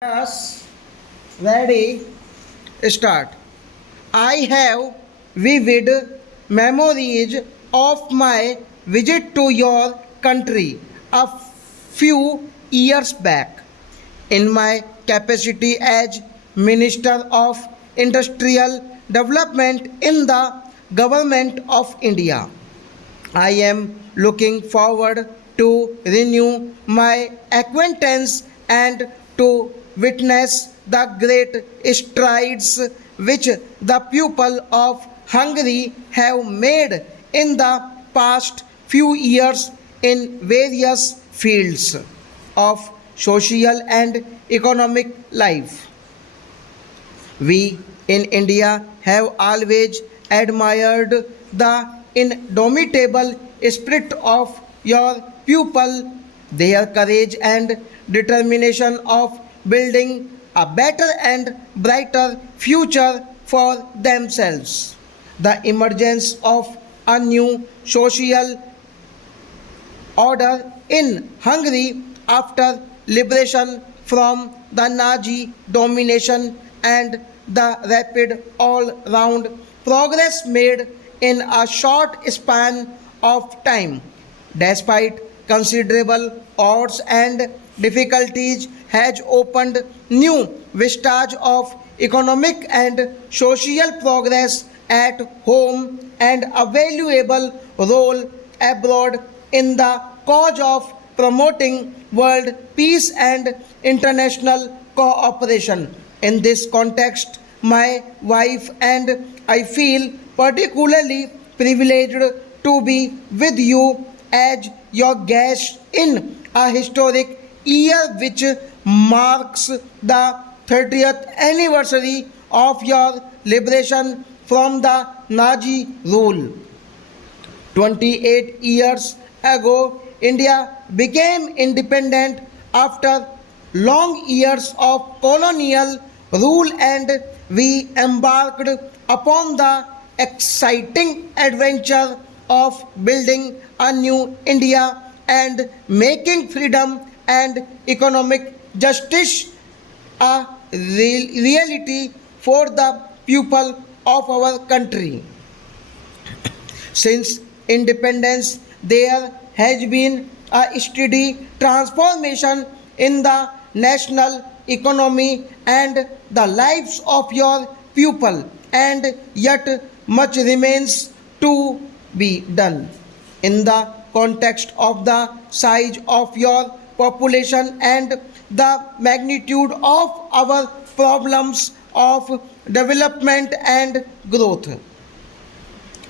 Yes, ready, start. I have vivid memories of my visit to your country a few years back. In my capacity as Minister of Industrial Development in the Government of India, I am looking forward to renew my acquaintance and to witness the great strides which the people of Hungary have made in the past few years in various fields of social and economic life. We in India have always admired the indomitable spirit of your people, their courage and determination of building a better and brighter future for themselves. The emergence of a new social order in Hungary after liberation from the Nazi domination and the rapid all round progress made in a short span of time, despite considerable odds and difficulties, has opened new vistas of economic and social progress at home and a valuable role abroad in the cause of promoting world peace and international cooperation. In this context, my wife and I feel particularly privileged to be with you as your guest in a historic year which marks the 30th anniversary of your liberation from the Nazi rule. 28 years ago, India became independent after long years of colonial rule, and we embarked upon the exciting adventure of building a new India and making freedom and economic justice a reality for the people of our country. Since independence, there has been a steady transformation in the national economy and the lives of your people, and yet much remains to be done. In the context of the size of your population and the magnitude of our problems of development and growth,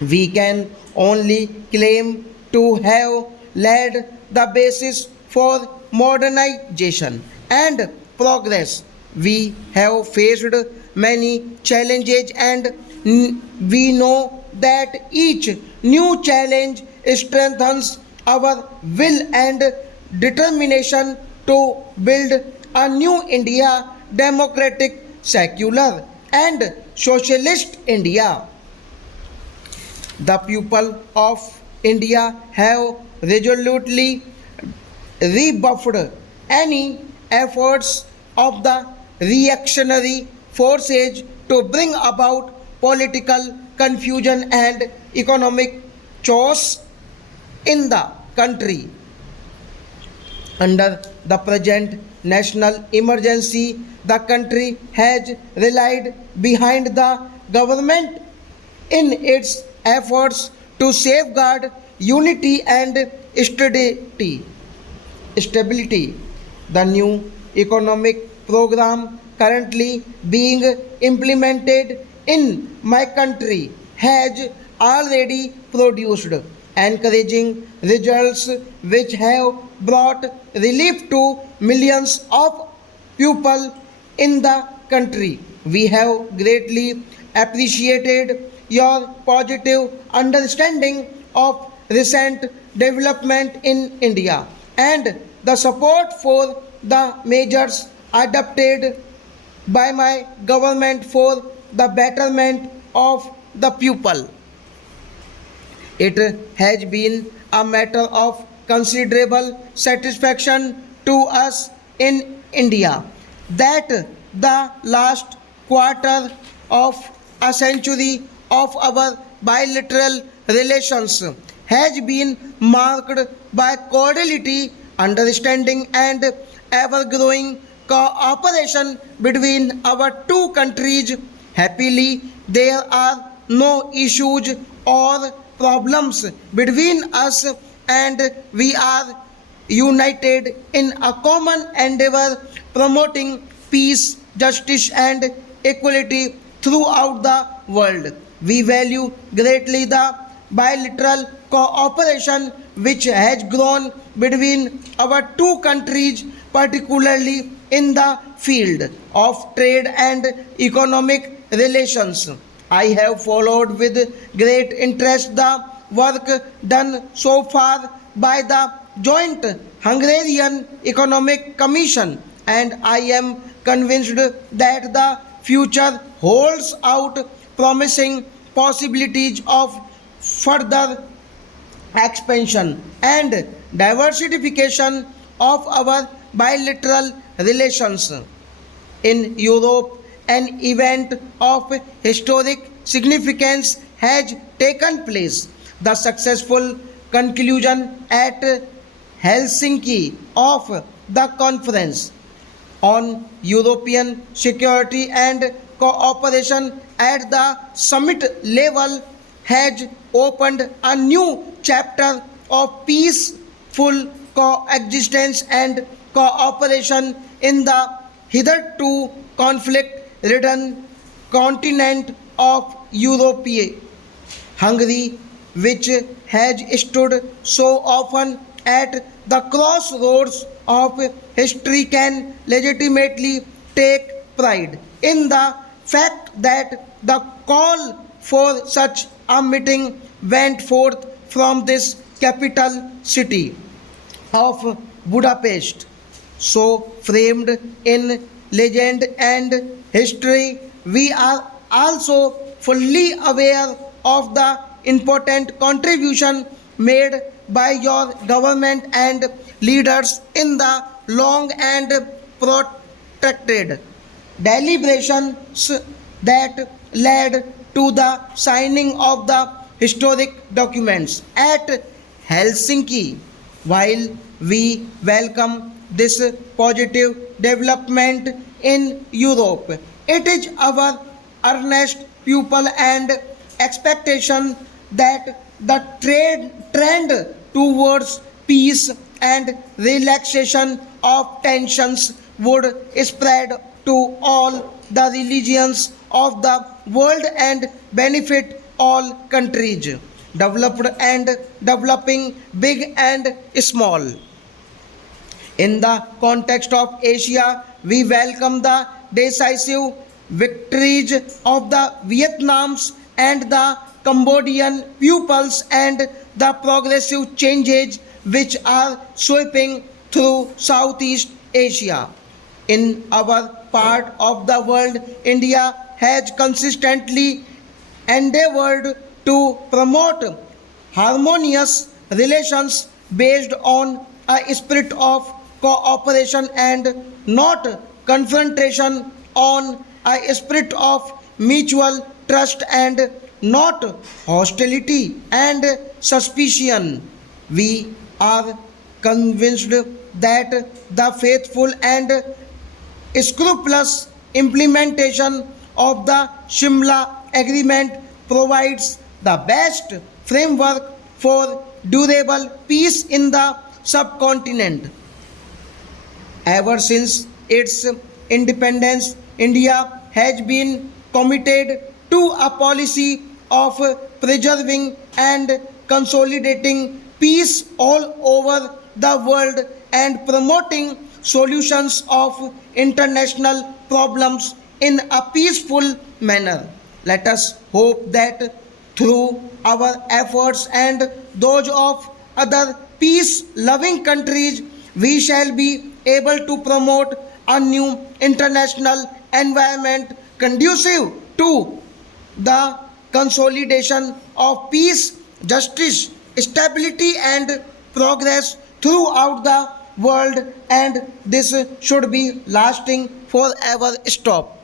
we can only claim to have laid the basis for modernization and progress. We have faced many challenges, and we know that each new challenge strengthens our will and determination to build a new India, democratic, secular, and socialist India. The people of India have resolutely rebuffed any efforts of the reactionary forces to bring about political confusion and economic chaos in the country. Under the present national emergency, the country has relied behind the government in its efforts to safeguard unity and stability. Stability. The new economic program currently being implemented in my country has already produced encouraging results which have brought relief to millions of people in the country. We have greatly appreciated your positive understanding of recent development in India and the support for the measures adopted by my government for the betterment of the people. It has been a matter of considerable satisfaction to us in India that the last quarter of a century of our bilateral relations has been marked by cordiality, understanding, and ever growing cooperation between our two countries. Happily, there are no issues or problems between us, and we are united in a common endeavor promoting peace, justice, and equality throughout the world. We value greatly the bilateral cooperation which has grown between our two countries, particularly in the field of trade and economic relations. I have followed with great interest the work done so far by the Joint Hungarian Economic Commission, and I am convinced that the future holds out promising possibilities of further expansion and diversification of our bilateral relations. In Europe, an event of historic significance has taken place. The successful conclusion at Helsinki of the conference on European security and cooperation at the summit level has opened a new chapter of peaceful coexistence and cooperation in the hitherto conflict ridden continent of Europe. Hungary, which has stood so often at the crossroads of history, can legitimately take pride in the fact that the call for such a meeting went forth from this capital city of Budapest, so framed in legend and history. We are also fully aware of the important contribution made by your government and leaders in the long and protracted deliberations that led to the signing of the historic documents at Helsinki. While we welcome this positive development in Europe, it is our earnest pupil and expectation that the trend towards peace and relaxation of tensions would spread to all the religions of the world and benefit all countries, developed and developing, big and small. In the context of Asia, we welcome the decisive victories of the Vietnams and the Cambodian peoples and the progressive changes which are sweeping through Southeast Asia. In our part of the world, India has consistently endeavored to promote harmonious relations based on a spirit of cooperation and not confrontation, on a spirit of mutual trust and not hostility and suspicion. We are convinced that the faithful and scrupulous implementation of the Shimla Agreement provides the best framework for durable peace in the subcontinent. Ever since its independence, India has been committed to a policy of preserving and consolidating peace all over the world and promoting solutions of international problems in a peaceful manner. Let us hope that through our efforts and those of other peace loving countries, we shall be able to promote a new international environment conducive to the consolidation of peace, justice, stability, and progress throughout the world, and this should be lasting forever stop.